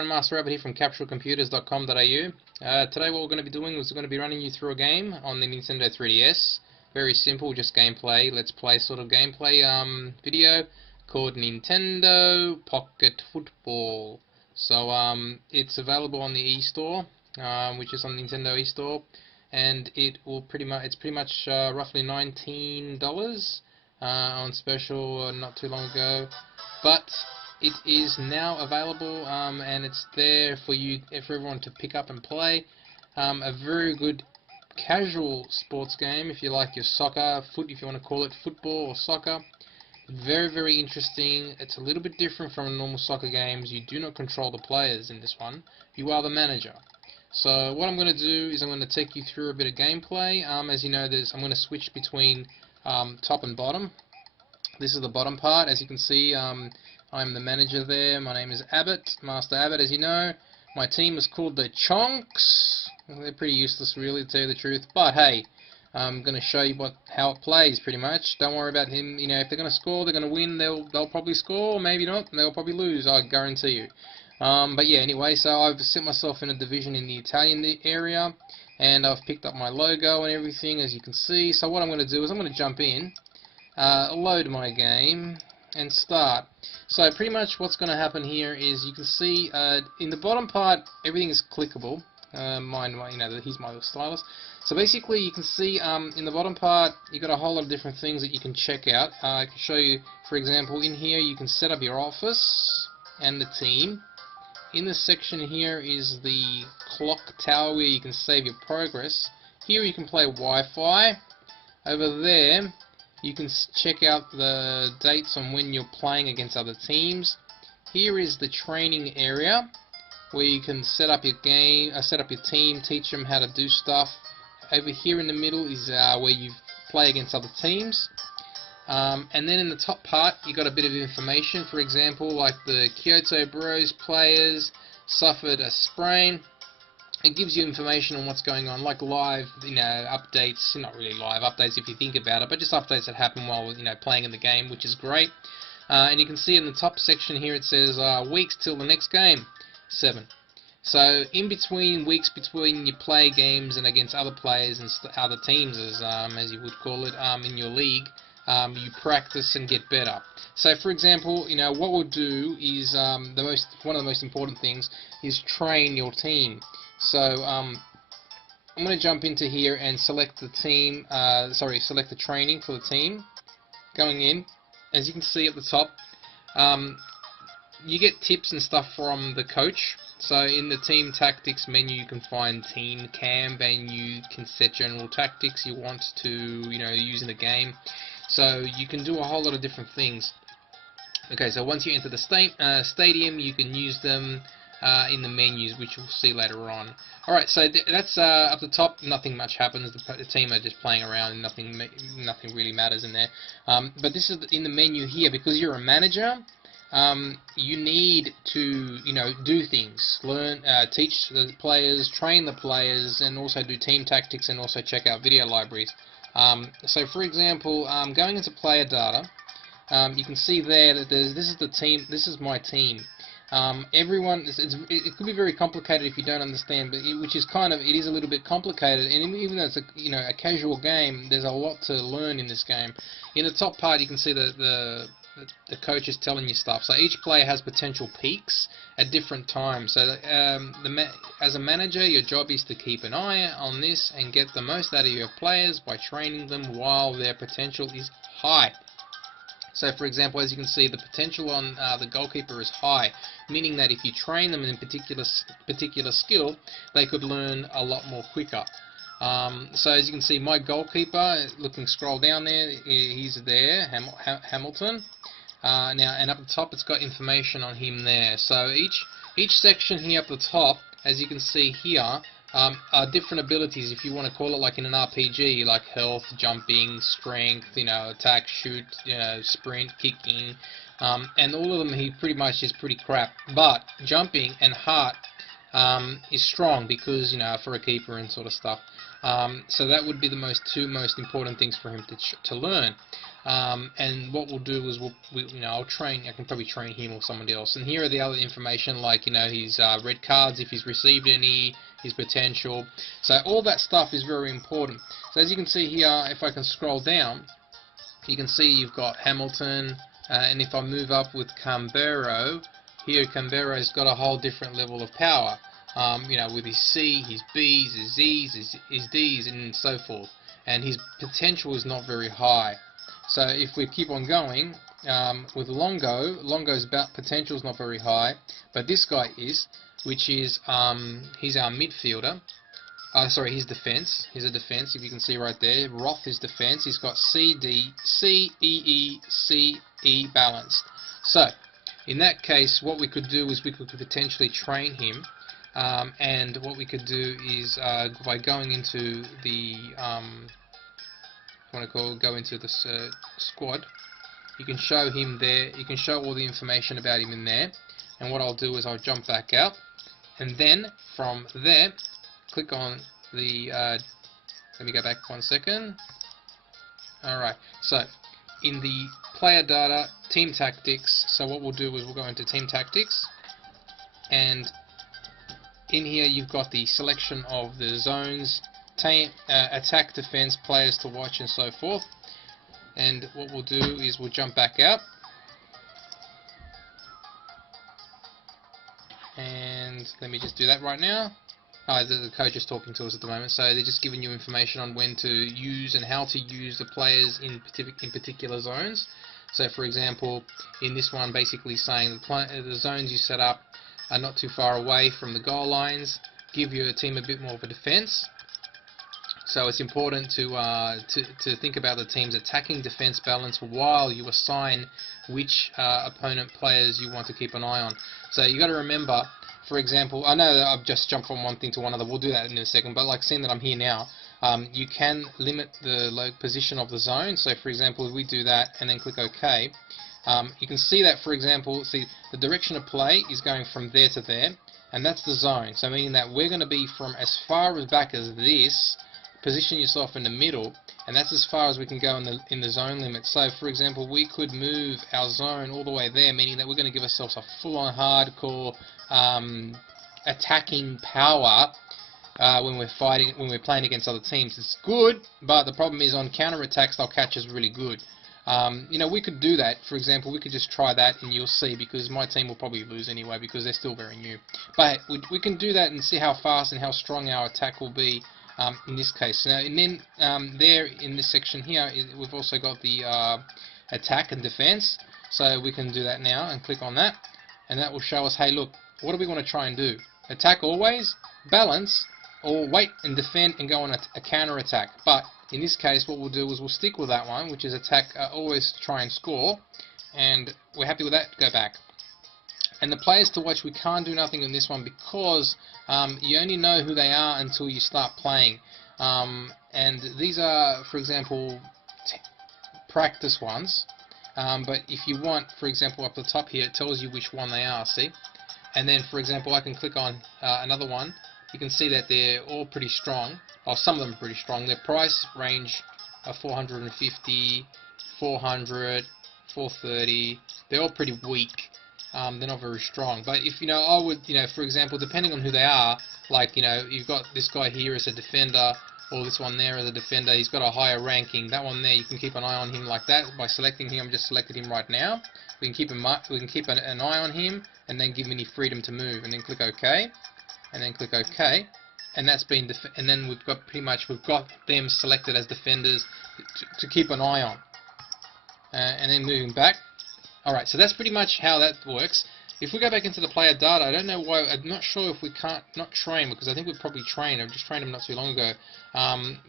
everyone, Master Rabbit here from capsulecomputers.com.au. Today what we're going to be doing is we're going to be running you through a game on the Nintendo 3DS. Very simple, just gameplay, let's play sort of gameplay video called Nintendo Pocket Football. So it's available on the eStore, which is on the Nintendo eStore, and it's pretty much roughly $19 on special not too long ago, but it is now available and it's there for everyone to pick up and play. A very good casual sports game if you like your soccer, if you want to call it football or soccer. Very interesting. It's a little bit different from normal soccer games. You do not control the players in this one. You are the manager. So what I'm going to do is I'm going to take you through a bit of gameplay. As you know, I'm going to switch between top and bottom. This is the bottom part. As you can see, I'm the manager there. My name is Abbott, Master Abbott, as you know. My team is called the Chonks. They're pretty useless, really, to tell you the truth. But hey, I'm going to show you how it plays, pretty much. Don't worry about him. You know, if they're going to score, they're going to win. They'll probably score, or maybe not. They'll probably lose, I guarantee you. But yeah, anyway, so I've set myself in a division in the Italian area, and I've picked up my logo and everything, as you can see. So what I'm going to do is I'm going to jump in, load my game, and start. So pretty much what's going to happen here is you can see in the bottom part everything is clickable. Here's my little stylus. So basically you can see in the bottom part you've got a whole lot of different things that you can check out. I can show you, for example, in here you can set up your office and the team. In this section here is the clock tower where you can save your progress. Here you can play Wi-Fi. Over there you can check out the dates on when you're playing against other teams. Here is the training area where you can set up your game, set up your team, teach them how to do stuff. Over here in the middle is where you play against other teams. And then in the top part you got a bit of information. For example, like the Kyoto Bros players suffered a sprain. It gives you information on what's going on, like live, updates. Not really live updates if you think about it, but just updates that happen while playing in the game, which is great. And you can see in the top section here it says weeks till the next game, 7. So in between weeks between you play games and against other players and other teams, as you would call it, in your league, you practice and get better. So for example, what we'll do is one of the most important things is train your team. So I'm going to jump into here and select the team, select the training for the team. Going in, as you can see at the top, you get tips and stuff from the coach. So in the team tactics menu you can find team camp, and you can set general tactics you want to use in the game. So you can do a whole lot of different things. Okay, so once you enter the stadium you can use them in the menus, which you'll see later on. Alright, so that's up the top. Nothing much happens. The team are just playing around and nothing really matters in there. But this is in the menu here. Because you're a manager, you need to do things, teach the players, train the players, and also do team tactics, and also check out video libraries. So for example, going into player data, you can see there that this is the team. This is my team. Everyone, it could be very complicated if you don't understand, but it is a little bit complicated. And even though it's a casual game, there's a lot to learn in this game. In the top part, you can see the coach is telling you stuff. So each player has potential peaks at different times. So as a manager, your job is to keep an eye on this and get the most out of your players by training them while their potential is high. So for example, as you can see, the potential on the goalkeeper is high, meaning that if you train them in a particular skill, they could learn a lot more quicker. So as you can see, my goalkeeper, scroll down there, he's there, Hamilton. Now, and up the top, it's got information on him there. So each section here up the top, as you can see here, are different abilities, if you want to call it, like in an RPG, like health, jumping, strength, attack, shoot, sprint, kicking, and all of them he pretty much is pretty crap. But jumping and heart is strong because for a keeper and sort of stuff. So that would be the two most important things for him to learn. And what we'll do is I can probably train him or somebody else. And here are the other information, like his red cards, if he's received any, his potential. So all that stuff is very important. So as you can see here, if I can scroll down, you can see you've got Hamilton, and if I move up with Cambero, here Cambero's got a whole different level of power. With his C, his B's, his Z's, his D's, and so forth. And his potential is not very high. So if we keep on going, with Longo's potential is not very high, but this guy is, which is, he's our midfielder. Sorry, his defense. He's a defense, if you can see right there. Roth is defense. He's got C, D, C, E, E, C, E balanced. So, in that case, what we could do is we could potentially train him, and what we could do is, by going into the, go into the squad, you can show him there, you can show all the information about him in there, and what I'll do is I'll jump back out, and then from there, click on the, let me go back 1 second. Alright, so in the player data, team tactics, so what we'll do is we'll go into team tactics, and in here you've got the selection of the zones, attack, defense, players to watch, and so forth. And what we'll do is we'll jump back out, and let me just do that right now. The coach is talking to us at the moment, so they're just giving you information on when to use and how to use the players in particular zones. So for example, in this one, basically saying the zones you set up are not too far away from the goal lines, give your team a bit more of a defense. So it's important to think about the team's attacking defense balance while you assign which opponent players you want to keep an eye on. So you got to remember, for example, I know that I've just jumped from one thing to another, we'll do that in a second, but like seeing that I'm here now, you can limit the position of the zone. So for example, if we do that and then click OK, you can see that, for example, the direction of play is going from there to there, and that's the zone. So meaning that we're going to be from as far as back as this, position yourself in the middle, and that's as far as we can go in the zone limit. So for example, we could move our zone all the way there, meaning that we're going to give ourselves a full-on hardcore attacking power when we're playing against other teams. It's good, but the problem is on counter-attacks they'll catch us really good. We could do that. For example, we could just try that, and you'll see, because my team will probably lose anyway because they're still very new. But we can do that and see how fast and how strong our attack will be in this case. Now, and then there in this section here, we've also got the attack and defense. So we can do that now and click on that, and that will show us, hey, look, what do we want to try and do? Attack always, balance, or wait and defend and go on a counter attack. But in this case, what we'll do is we'll stick with that one, which is attack, always try and score, and we're happy with that. Go back. And the players to watch, we can't do nothing on this one because you only know who they are until you start playing. And these are, for example, practice ones. But if you want, for example, up the top here, it tells you which one they are, see? And then, for example, I can click on another one. You can see that they're all pretty strong. Or some of them are pretty strong. Their price range are 450, 400, 430. They're all pretty weak. They're not very strong. But if, I would, for example, depending on who they are, like, you've got this guy here as a defender, or this one there as a defender, he's got a higher ranking. That one there, you can keep an eye on him like that by selecting him. I've just selected him right now. We can keep an eye on him, and then give him any freedom to move, and then click OK, and then click OK, and that's been and then we've got them selected as defenders to keep an eye on, and then moving back. Alright, so that's pretty much how that works. If we go back into the player data, I don't know why, I'm not sure if we can't not train, because I think we've probably trained. I've just trained him not too long ago.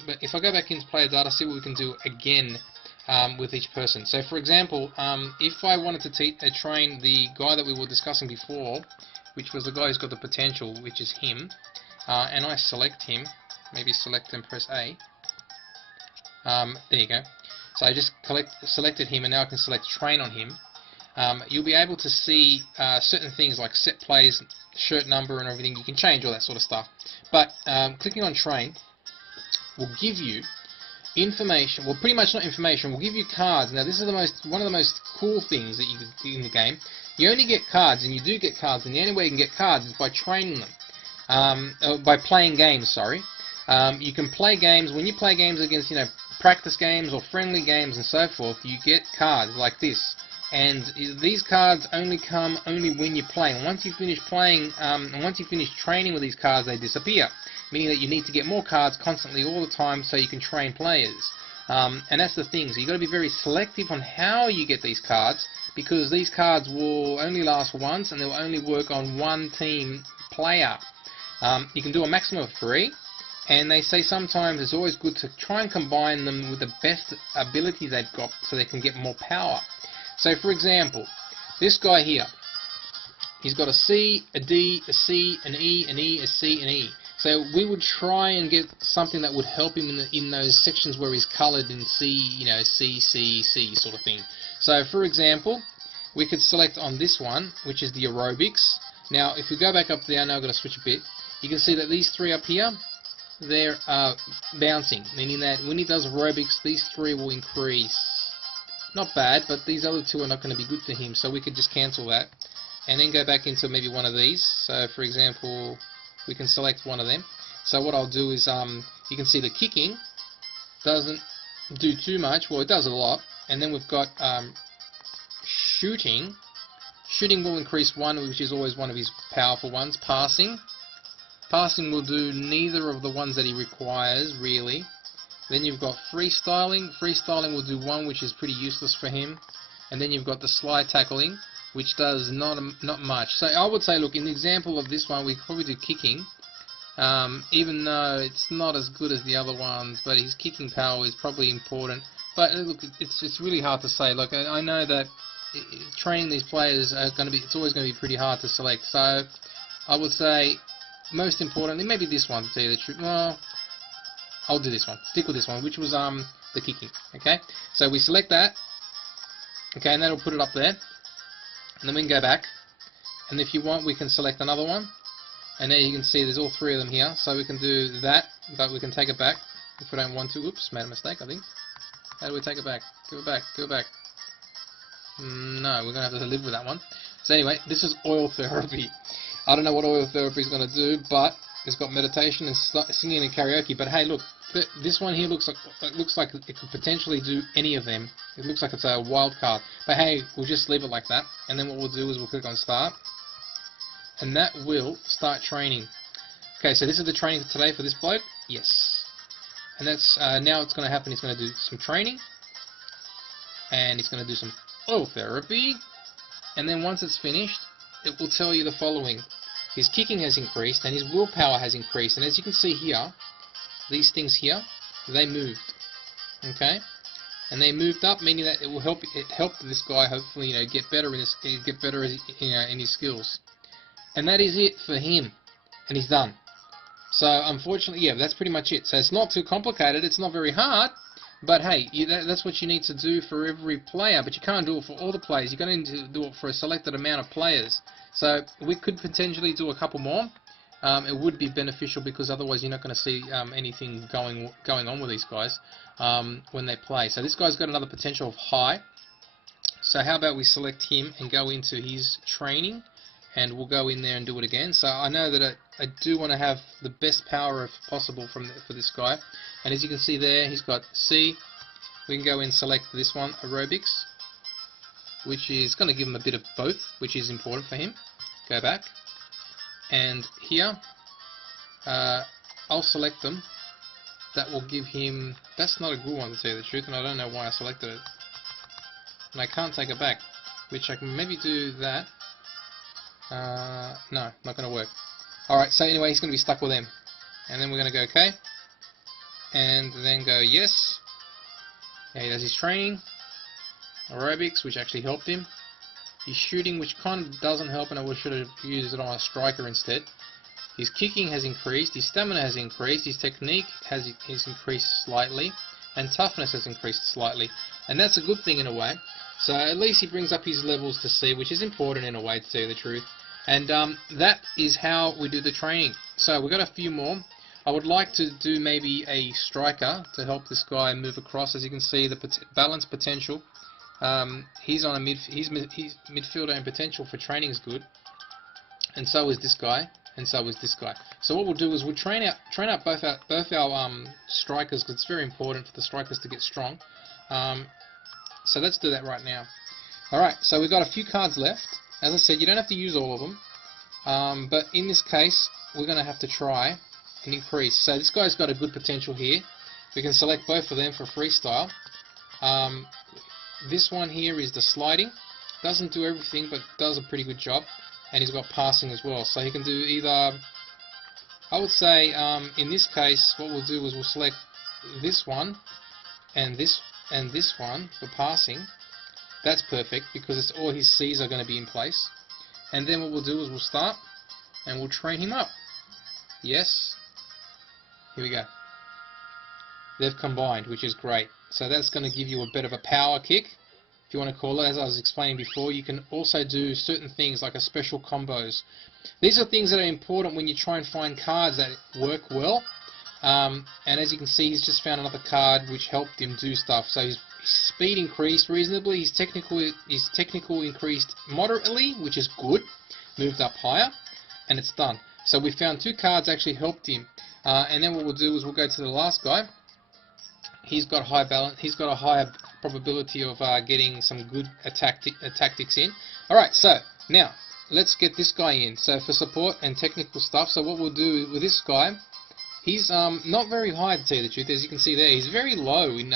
But if I go back into player data, see what we can do again with each person. So for example, if I wanted to train the guy that we were discussing before, which was the guy who's got the potential, which is him, and I select him, maybe select and press A. There you go. So I just selected him, and now I can select train on him. You'll be able to see certain things like set plays, shirt number and everything. You can change all that sort of stuff. But clicking on train will give you information, well, pretty much not information, we'll give you cards. Now, this is one of the most cool things that you can do in the game. You only get cards, and you do get cards, and the only way you can get cards is by training them. By playing games, sorry. You can play games, when you play games against, practice games or friendly games and so forth, you get cards like this. And these cards only come when you play. And once you finish playing, and once you finish training with these cards, they disappear. Meaning that you need to get more cards constantly all the time so you can train players. And that's the thing. So you've got to be very selective on how you get these cards, because these cards will only last once and they'll only work on one team player. You can do a maximum of 3. And they say sometimes it's always good to try and combine them with the best ability they've got so they can get more power. So for example, this guy here, he's got a C, a D, a C, an E, an E, a C, an E. So we would try and get something that would help him in those sections where he's coloured in C, C, C, C sort of thing. So for example, we could select on this one, which is the aerobics. Now if we go back up there, now I've got to switch a bit, you can see that these 3 up here, they're bouncing, meaning that when he does aerobics, these 3 will increase. Not bad, but these other 2 are not going to be good for him, so we could just cancel that and then go back into maybe one of these. So for example, we can select one of them. So what I'll do is, you can see the kicking doesn't do too much. Well, it does a lot. And then we've got shooting. Shooting will increase 1, which is always one of his powerful ones. Passing will do neither of the ones that he requires, really. Then you've got freestyling. Freestyling will do 1, which is pretty useless for him. And then you've got the slide tackling, which does not much. So I would say, look, in the example of this one, we could probably do kicking, even though it's not as good as the other ones, but his kicking power is probably important. But look, it's really hard to say. Look, I know that training these players are going to be, it's always going to be pretty hard to select. So I would say, most importantly, maybe this one, to tell you the truth. Well, I'll do this one. Stick with this one, which was the kicking. Okay, so we select that. Okay, and that'll put it up there. And then we can go back, and if you want, we can select another one. And there you can see there's all 3 of them here. So we can do that, but we can take it back if we don't want to. Oops, made a mistake, I think. How do we take it back? Give it back. Give it back. No, we're going to have to live with that one. So anyway, this is oil therapy. I don't know what oil therapy is going to do, but it's got meditation and singing and karaoke. But hey, look, this one here looks like it could potentially do any of them. It looks like it's a wild card. But hey, we'll just leave it like that. And then what we'll do is we'll click on start, and that will start training. Okay, so this is the training for today for this bloke. Yes. And that's now it's going to happen. He's going to do some training, and he's going to do some oil therapy. And then once it's finished, it will tell you the following. His kicking has increased and his willpower has increased, and as you can see here, these things here, they moved. Okay, and they moved up, meaning that it helped this guy hopefully get better in his skills. And that is it for him, and he's done. So unfortunately, yeah, that's pretty much it. So it's not too complicated, it's not very hard. But hey, that's what you need to do for every player, but you can't do it for all the players. You're going to do it for a selected amount of players. So we could potentially do a couple more. It would be beneficial, because otherwise you're not going to see anything going on with these guys when they play. So this guy's got another potential of high. So how about we select him and go into his training, and we'll go in there and do it again. So I know that I do want to have the best power if possible for this guy. And as you can see there, he's got C. We can go in and select this one, aerobics, which is going to give him a bit of both, which is important for him. Go back. And here, I'll select them. That will give him... That's not a good one, to tell you the truth, and I don't know why I selected it. And I can't take it back, which I can maybe do that. No, not going to work. Alright, so anyway, he's going to be stuck with them. And then we're going to go OK. And then go yes. Yeah, he does his training. Aerobics, which actually helped him. His shooting, which kind of doesn't help, and I should have used it on a striker instead. His kicking has increased. His stamina has increased. His technique has increased slightly. And toughness has increased slightly. And that's a good thing in a way. So at least he brings up his levels to C, which is important in a way, to tell you the truth. And that is how we do the training. So we've got a few more. I would like to do maybe a striker to help this guy move across. As you can see, the balance potential. He's on a he's midfielder, and potential for training is good, and so is this guy, and so is this guy. So what we'll do is we'll train out both our strikers, because it's very important for the strikers to get strong. So let's do that right now. Alright, so we've got a few cards left. As I said, you don't have to use all of them, but in this case we're going to have to try and increase. So this guy's got a good potential here. We can select both of them for freestyle. This one here is the sliding. Doesn't do everything, but does a pretty good job. And he's got passing as well. So he can do either, I would say, in this case, what we'll do is we'll select this one and this one for passing. That's perfect, because it's all his C's are going to be in place. And then what we'll do is we'll start and we'll train him up. Yes. Here we go. They've combined, which is great. So that's going to give you a bit of a power kick, if you want to call it. As I was explaining before, you can also do certain things like a special combos. These are things that are important when you try and find cards that work well. And as you can see, he's just found another card which helped him do stuff. So his speed increased reasonably, his technical increased moderately, which is good, moved up higher, and it's done. So we found two cards actually helped him. And then what we'll do is we'll go to the last guy. He's got high balance. He's got a higher probability of getting some good tactics in. Alright, so now let's get this guy in. So for support and technical stuff, so what we'll do with this guy, he's not very high, to tell you the truth. As you can see there, he's very low in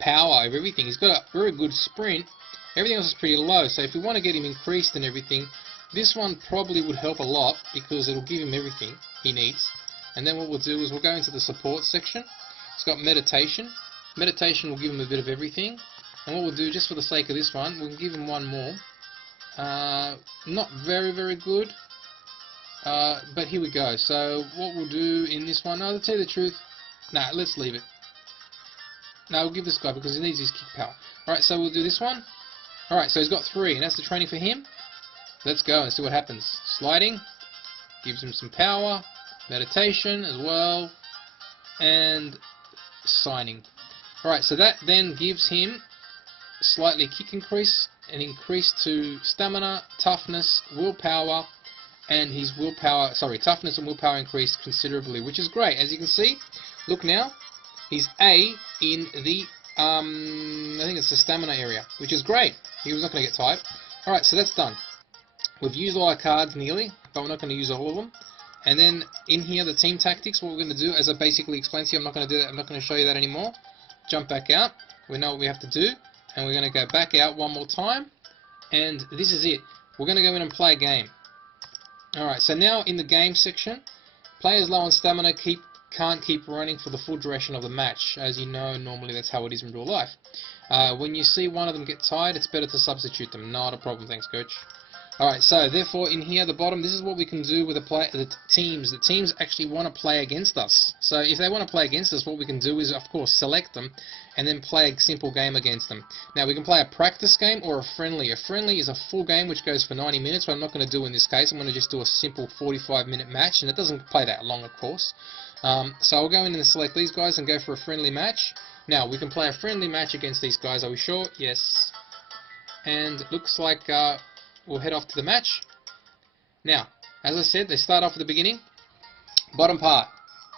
power of everything. He's got a very good sprint. Everything else is pretty low. So if we want to get him increased and everything, this one probably would help a lot, because it'll give him everything he needs. And then what we'll do is we'll go into the support section. It's got meditation. Meditation will give him a bit of everything. And what we'll do, just for the sake of this one, we'll give him one more. Not very, very good. But here we go. So what we'll do in this one, no, to tell you the truth, nah, let's leave it. No, we'll give this guy because he needs his kick power. Alright, so we'll do this one. Alright, so he's got 3, and that's the training for him. Let's go and see what happens. Sliding gives him some power. Meditation as well. And signing. Alright, so that then gives him slightly kick increase, an increase to stamina, toughness, willpower, and his toughness and willpower increased considerably, which is great. As you can see, look now, he's A in the, I think it's the stamina area, which is great. He was not going to get tired. Alright, so that's done. We've used all our cards nearly, but we're not going to use all of them. And then in here, the team tactics, what we're going to do, as I basically explained to you, I'm not going to do that, I'm not going to show you that anymore. Jump back out, we know what we have to do, and we're going to go back out one more time, and this is it. We're going to go in and play a game. Alright, so now in the game section, players low on stamina can't keep running for the full duration of the match. As you know, normally that's how it is in real life. When you see one of them get tired, it's better to substitute them. Not a problem, thanks coach. Alright, so therefore in here at the bottom, this is what we can do with the teams. The teams actually want to play against us. So if they want to play against us, what we can do is, of course, select them and then play a simple game against them. Now we can play a practice game or a friendly. A friendly is a full game which goes for 90 minutes, but I'm not going to do in this case. I'm going to just do a simple 45-minute match, and it doesn't play that long, of course. So I'll go in and select these guys and go for a friendly match. Now we can play a friendly match against these guys. Are we sure? Yes. And looks like we'll head off to the match. Now, as I said, they start off at the beginning. Bottom part,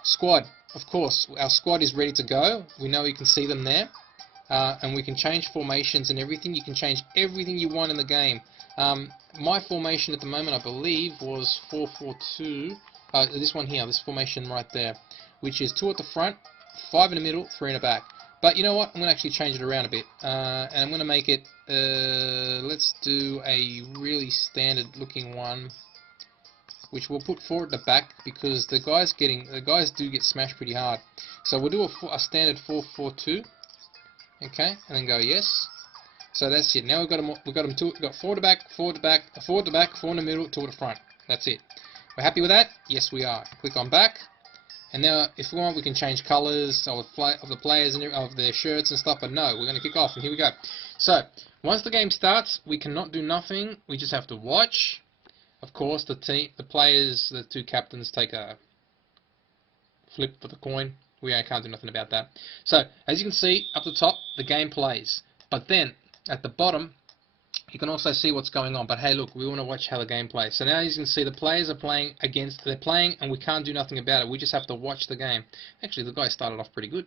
squad. Of course, our squad is ready to go. We know you can see them there. And we can change formations and everything. You can change everything you want in the game. My formation at the moment, I believe, was 4-4-2. This one here, this formation right there, which is 2 at the front, 5 in the middle, 3 in the back. But you know what? I'm going to actually change it around a bit, and I'm going to make it. Let's do a really standard looking one, which we'll put 4 at the back, because the guys do get smashed pretty hard. So we'll do a standard 4-4-2, okay, and then go yes. So that's it. Now we've got them 2. We've got 4 at the back, 4 at the back, 4 at the back, 4 in the middle, 2 at the front. That's it. We're happy with that? Yes, we are. Click on back. And now, if we want, we can change colours of the players and of their shirts and stuff. But no, we're going to kick off, and here we go. So, once the game starts, we cannot do nothing. We just have to watch. Of course, the players, the 2 captains, take a flip for the coin. We can't do nothing about that. So, as you can see, up the top, the game plays. But then, at the bottom, you can also see what's going on. But hey, look, we want to watch how the game plays. So now you can see the players are playing against, they're playing, and we can't do nothing about it. We just have to watch the game. Actually, the guy started off pretty good.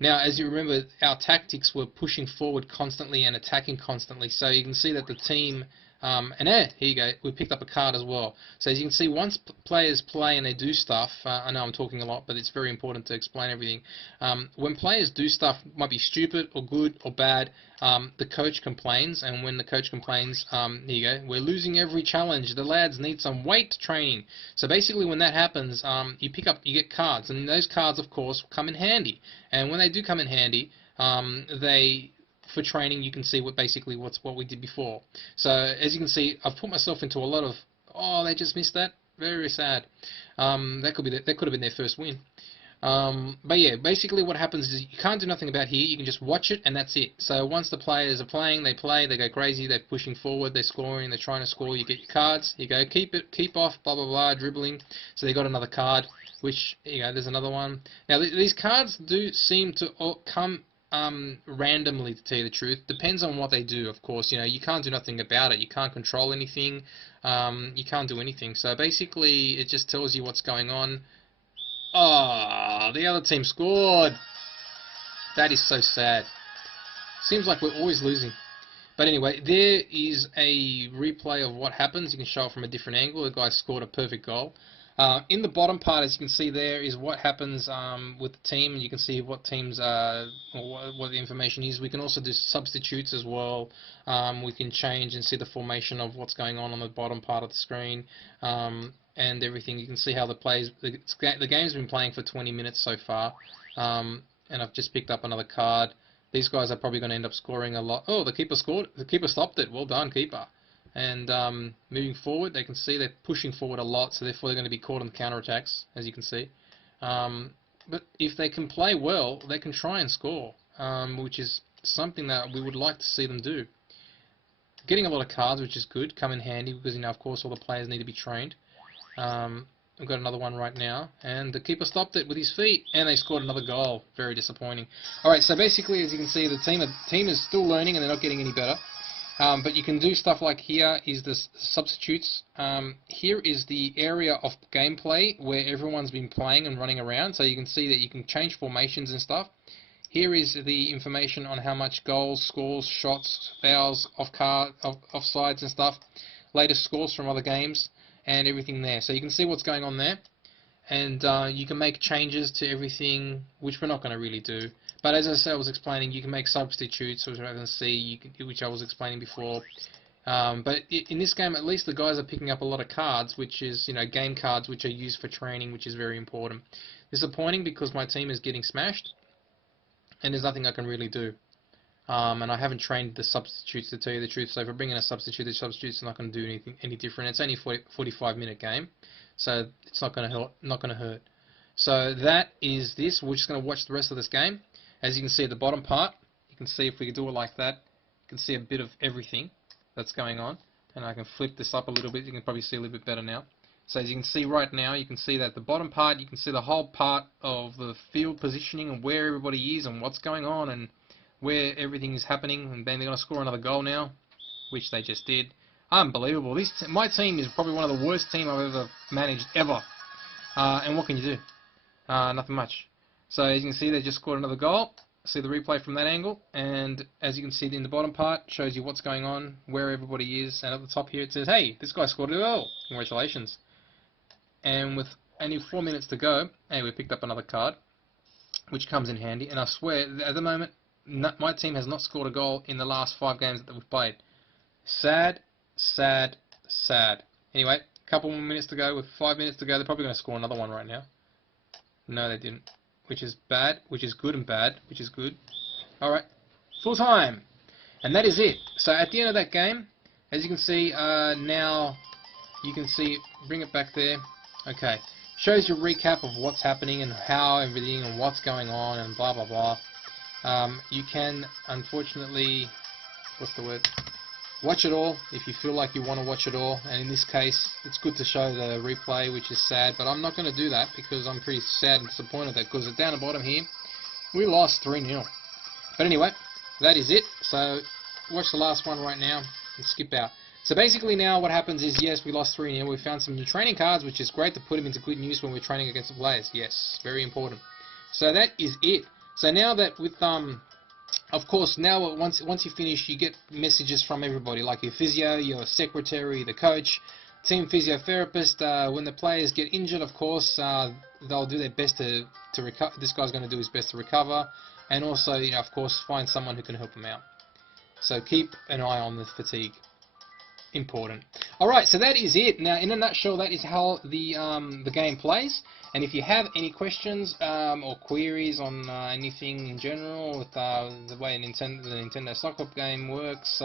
Now, as you remember, our tactics were pushing forward constantly and attacking constantly. So you can see that the team, here you go, we picked up a card as well. So as you can see, once players play and they do stuff, I know I'm talking a lot, but it's very important to explain everything. When players do stuff, might be stupid or good or bad, the coach complains, and when the coach complains, here you go, we're losing every challenge, the lads need some weight training. So basically when that happens, you get cards, and those cards of course come in handy, and when they do come in handy, for training, you can see what we did before. So as you can see, I've put myself into a lot of, oh, they just missed that, very sad. That could have been their first win. But yeah, basically what happens is you can't do nothing about here. You can just watch it, and that's it. So once the players are playing, they go crazy, they're pushing forward, they're scoring, they're trying to score. You get your cards. You go keep off, blah blah blah, dribbling. So they got another card, which there's another one. Now these cards do seem to come randomly, to tell you the truth. Depends on what they do, of course. You can't do nothing about it. You can't control anything. You can't do anything. So basically, it just tells you what's going on. Oh, the other team scored. That is so sad. Seems like we're always losing. But anyway, there is a replay of what happens. You can show it from a different angle. The guy scored a perfect goal. In the bottom part, as you can see there, is what happens with the team. You can see what teams, or what the information is. We can also do substitutes as well. We can change and see the formation of what's going on the bottom part of the screen. And everything. You can see how the game's been playing for 20 minutes so far, and I've just picked up another card. These guys are probably going to end up scoring a lot. Oh, the keeper scored. The keeper stopped it. Well done, keeper. And moving forward, they can see they're pushing forward a lot, so therefore they're going to be caught on counterattacks, as you can see. But if they can play well, they can try and score, which is something that we would like to see them do. Getting a lot of cards, which is good, come in handy, because of course all the players need to be trained. We've got another one right now, and the keeper stopped it with his feet, and they scored another goal. Very disappointing. Alright, so basically, as you can see, the team is still learning, and they're not getting any better. But you can do stuff like here is the substitutes. Here is the area of gameplay where everyone's been playing and running around, so you can see that you can change formations and stuff. Here is the information on how much goals, scores, shots, fouls, offsides and stuff, latest scores from other games, and everything there. So you can see what's going on there, and you can make changes to everything, which we're not going to really do. But as I was explaining, you can make substitutes, which I can see, which I was explaining before. But in this game, at least the guys are picking up a lot of cards, which is game cards, which are used for training, which is very important. Disappointing because my team is getting smashed, and there's nothing I can really do. And I haven't trained the substitutes, to tell you the truth. So if I bring in a substitute, the substitute's not going to do any different. It's only a 45-minute game, so it's not going to hurt. So that is this. We're just going to watch the rest of this game. As you can see at the bottom part, you can see if we do it like that, you can see a bit of everything that's going on. And I can flip this up a little bit. You can probably see a little bit better now. So as you can see right now, you can see that the bottom part, you can see the whole part of the field positioning and where everybody is and what's going on and where everything is happening. And then they're going to score another goal now, which they just did. Unbelievable. My team is probably one of the worst team I've ever managed, ever. And what can you do? Nothing much. So as you can see, they just scored another goal. See the replay from that angle, and as you can see in the bottom part, shows you what's going on, where everybody is, and at the top here it says, hey, this guy scored a goal. Congratulations. And with only 4 minutes to go, hey, we picked up another card, which comes in handy, and I swear, at the moment, my team has not scored a goal in the last 5 games that we've played. Sad, sad, sad. Anyway, a couple more minutes to go. With 5 minutes to go, they're probably going to score another one right now. No, they didn't. Which is bad, which is good and bad, which is good. Alright, full time. And that is it. So at the end of that game, as you can see, now you can see, bring it back there. Okay, shows you a recap of what's happening and how everything and what's going on and blah blah blah. You can, unfortunately, what's the word? watch it all if you feel like you want to watch it all, and in this case it's good to show the replay, which is sad, but I'm not going to do that because I'm pretty sad and disappointed that because down the bottom here we lost 3-0. But anyway, that is it. So watch the last one right now and skip out. So basically now what happens is, yes, we lost 3-0. We found some new training cards, which is great to put them into good use when we're training against the players. Yes, very important. So that is it. So now that with of course, now once you finish, you get messages from everybody, like your physio, your secretary, the coach, team physiotherapist. When the players get injured, of course, they'll do their best to recover. This guy's going to do his best to recover, and also, you know, of course, find someone who can help them out. So keep an eye on the fatigue. Important. Alright, so that is it. Now, in a nutshell, that is how the game plays. And if you have any questions or queries on anything in general with the way the Nintendo Soccer game works,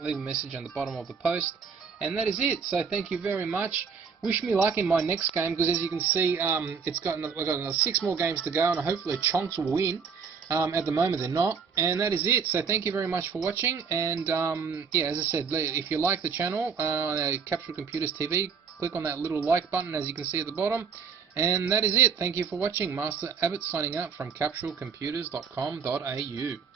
leave a message on the bottom of the post. And that is it. So thank you very much. Wish me luck in my next game, because as you can see, we've got another 6 more games to go, and hopefully Chonks will win. At the moment they're not, and that is it. So thank you very much for watching, and yeah, as I said, if you like the channel, Capsule Computers TV, click on that little like button as you can see at the bottom, and that is it. Thank you for watching. Master Abbott signing out from capsulecomputers.com.au.